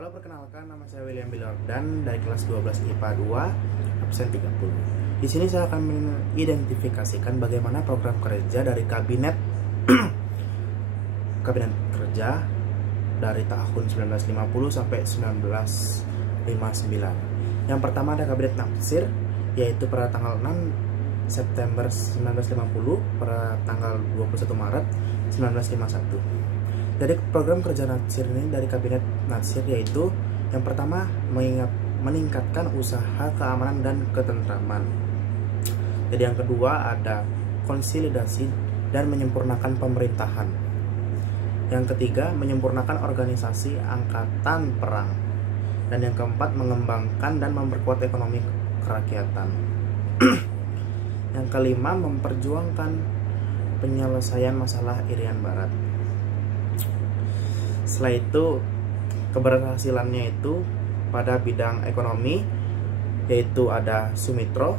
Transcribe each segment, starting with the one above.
Halo, perkenalkan, nama saya William Bilordan dari kelas 12 IPA 2, absen 30. Di sini saya akan mengidentifikasikan bagaimana program kerja dari kabinet kerja dari tahun 1950 sampai 1959. Yang pertama ada kabinet natsir, yaitu pada tanggal 6 September 1950 pada tanggal 21 Maret 1951. Jadi program kerja natsir ini dari kabinet natsir yaitu yang pertama meningkatkan usaha keamanan dan ketentraman. Jadi yang kedua ada konsolidasi dan menyempurnakan pemerintahan. Yang ketiga menyempurnakan organisasi angkatan perang. Dan yang keempat mengembangkan dan memperkuat ekonomi kerakyatan. Yang kelima memperjuangkan penyelesaian masalah Irian Barat. Setelah itu keberhasilannya itu pada bidang ekonomi yaitu ada Sumitro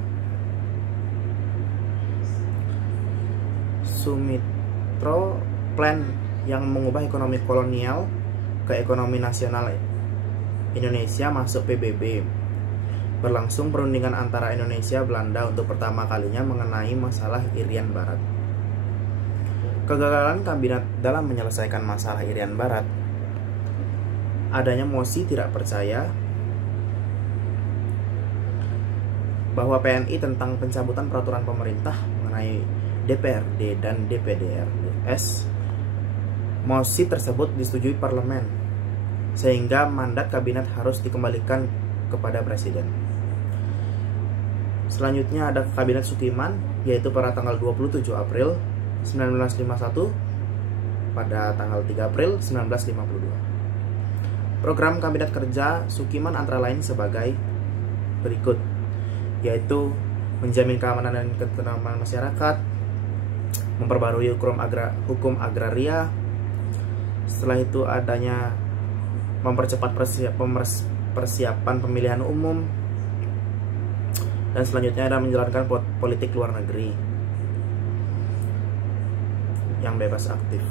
Plan yang mengubah ekonomi kolonial ke ekonomi nasional Indonesia masuk PBB. Berlangsung perundingan antara Indonesia Belanda untuk pertama kalinya mengenai masalah Irian Barat. Kegagalan kabinet dalam menyelesaikan masalah Irian Barat, adanya mosi tidak percaya bahwa PNI tentang pencabutan peraturan pemerintah mengenai DPRD dan DPD-RS. Mosi tersebut disetujui parlemen sehingga mandat kabinet harus dikembalikan kepada presiden. Selanjutnya ada kabinet Sukiman yaitu pada tanggal 27 April 1951 pada tanggal 3 April 1952. Program kabinet kerja Sukiman antara lain sebagai berikut, yaitu menjamin keamanan dan ketentraman masyarakat, memperbarui hukum agraria. Setelah itu adanya mempercepat persiapan pemilihan umum, dan selanjutnya ada menjalankan politik luar negeri yang bebas aktif.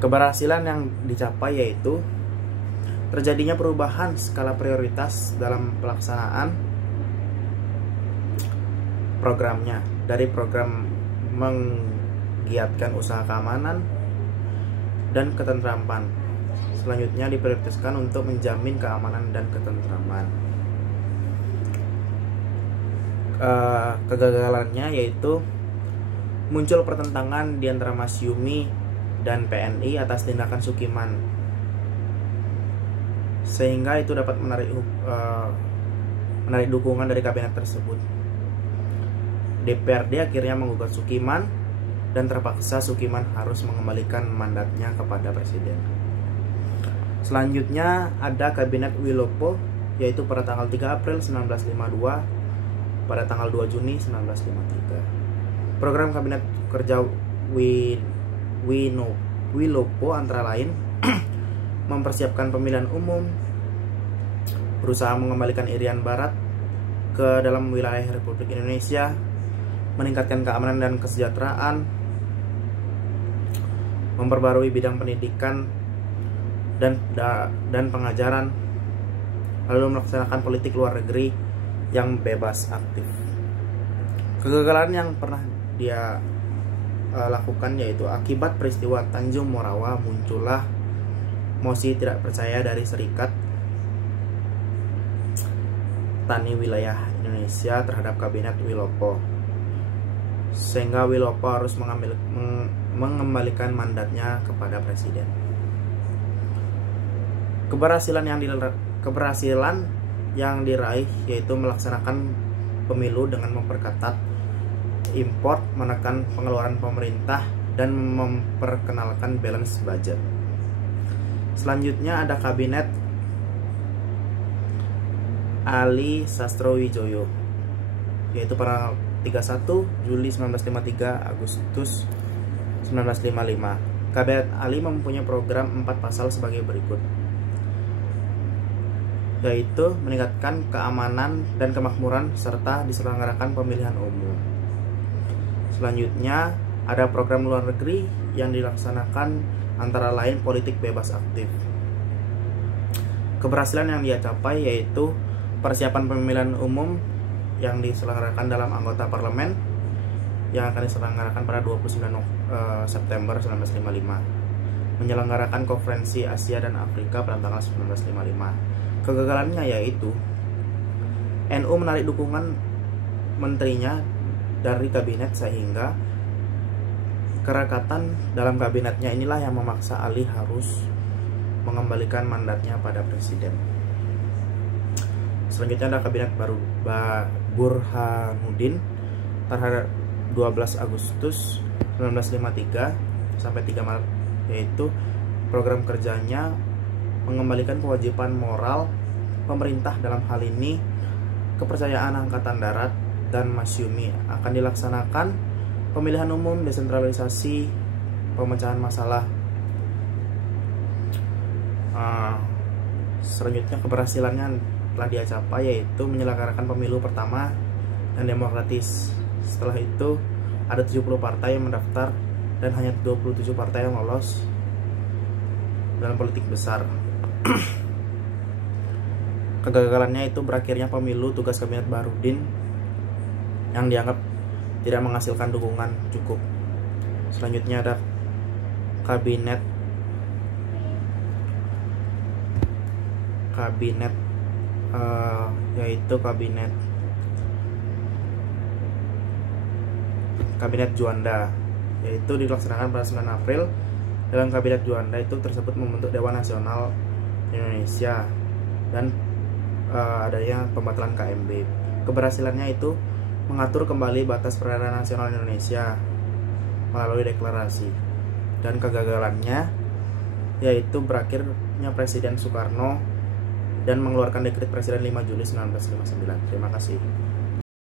Keberhasilan yang dicapai yaitu terjadinya perubahan skala prioritas dalam pelaksanaan programnya dari program menggiatkan usaha keamanan dan ketentraman. Selanjutnya diprioritaskan untuk menjamin keamanan dan ketentraman. Kegagalannya yaitu muncul pertentangan di antara Masyumi dan PNI atas tindakan Sukiman, sehingga itu dapat menarik dukungan dari kabinet tersebut. DPRD akhirnya menggugat Sukiman dan terpaksa Sukiman harus mengembalikan mandatnya kepada presiden. Selanjutnya ada kabinet Wilopo yaitu pada tanggal 3 April 1952 pada tanggal 2 Juni 1953. Program kabinet kerja Wilopo antara lain mempersiapkan pemilihan umum, berusaha mengembalikan Irian Barat ke dalam wilayah Republik Indonesia, meningkatkan keamanan dan kesejahteraan, memperbarui bidang pendidikan dan pengajaran, lalu melaksanakan politik luar negeri yang bebas aktif. Kegagalan yang pernah dia lakukan yaitu akibat peristiwa Tanjung Morawa muncullah mosi tidak percaya dari Serikat Tani Wilayah Indonesia terhadap kabinet Wilopo, sehingga Wilopo harus mengembalikan mandatnya kepada presiden. Keberhasilan yang diraih yaitu melaksanakan pemilu dengan memperketat import, menekan pengeluaran pemerintah, dan memperkenalkan balance budget. Selanjutnya ada kabinet Ali Sastrowijoyo yaitu pada 31 Juli 1953 Agustus 1955. Kabinet Ali mempunyai program 4 pasal sebagai berikut, yaitu meningkatkan keamanan dan kemakmuran serta diselenggarakan pemilihan umum. Selanjutnya ada program luar negeri yang dilaksanakan antara lain politik bebas aktif. Keberhasilan yang dia capai yaitu persiapan pemilihan umum yang diselenggarakan dalam anggota parlemen yang akan diselenggarakan pada 29 September 1955, menyelenggarakan konferensi Asia dan Afrika pada tanggal 1955. Kegagalannya yaitu NU menarik dukungan menterinya dari kabinet sehingga kerekatan dalam kabinetnya inilah yang memaksa Ali harus mengembalikan mandatnya pada presiden. Selanjutnya ada kabinet baru Burhanuddin terhadap 12 Agustus 1953 sampai 3 Maret, yaitu program kerjanya mengembalikan kewajiban moral pemerintah, dalam hal ini kepercayaan angkatan darat dan masyumi, akan dilaksanakan pemilihan umum, desentralisasi, pemecahan masalah. Selanjutnya keberhasilannya telah dia capai yaitu menyelenggarakan pemilu pertama dan demokratis. Setelah itu ada 70 partai yang mendaftar dan hanya 27 partai yang lolos dalam politik besar. Kegagalannya itu berakhirnya pemilu tugas kabinet Burhanuddin yang dianggap tidak menghasilkan dukungan cukup. Selanjutnya ada kabinet yaitu kabinet Juanda, yaitu dilaksanakan pada 9 April. Dalam kabinet Juanda itu tersebut membentuk Dewan Nasional Indonesia dan adanya pembatalan KMB. Keberhasilannya itu mengatur kembali batas perairan nasional Indonesia melalui deklarasi, dan kegagalannya yaitu berakhirnya Presiden Soekarno dan mengeluarkan dekret Presiden 5 Juli 1959. Terima kasih.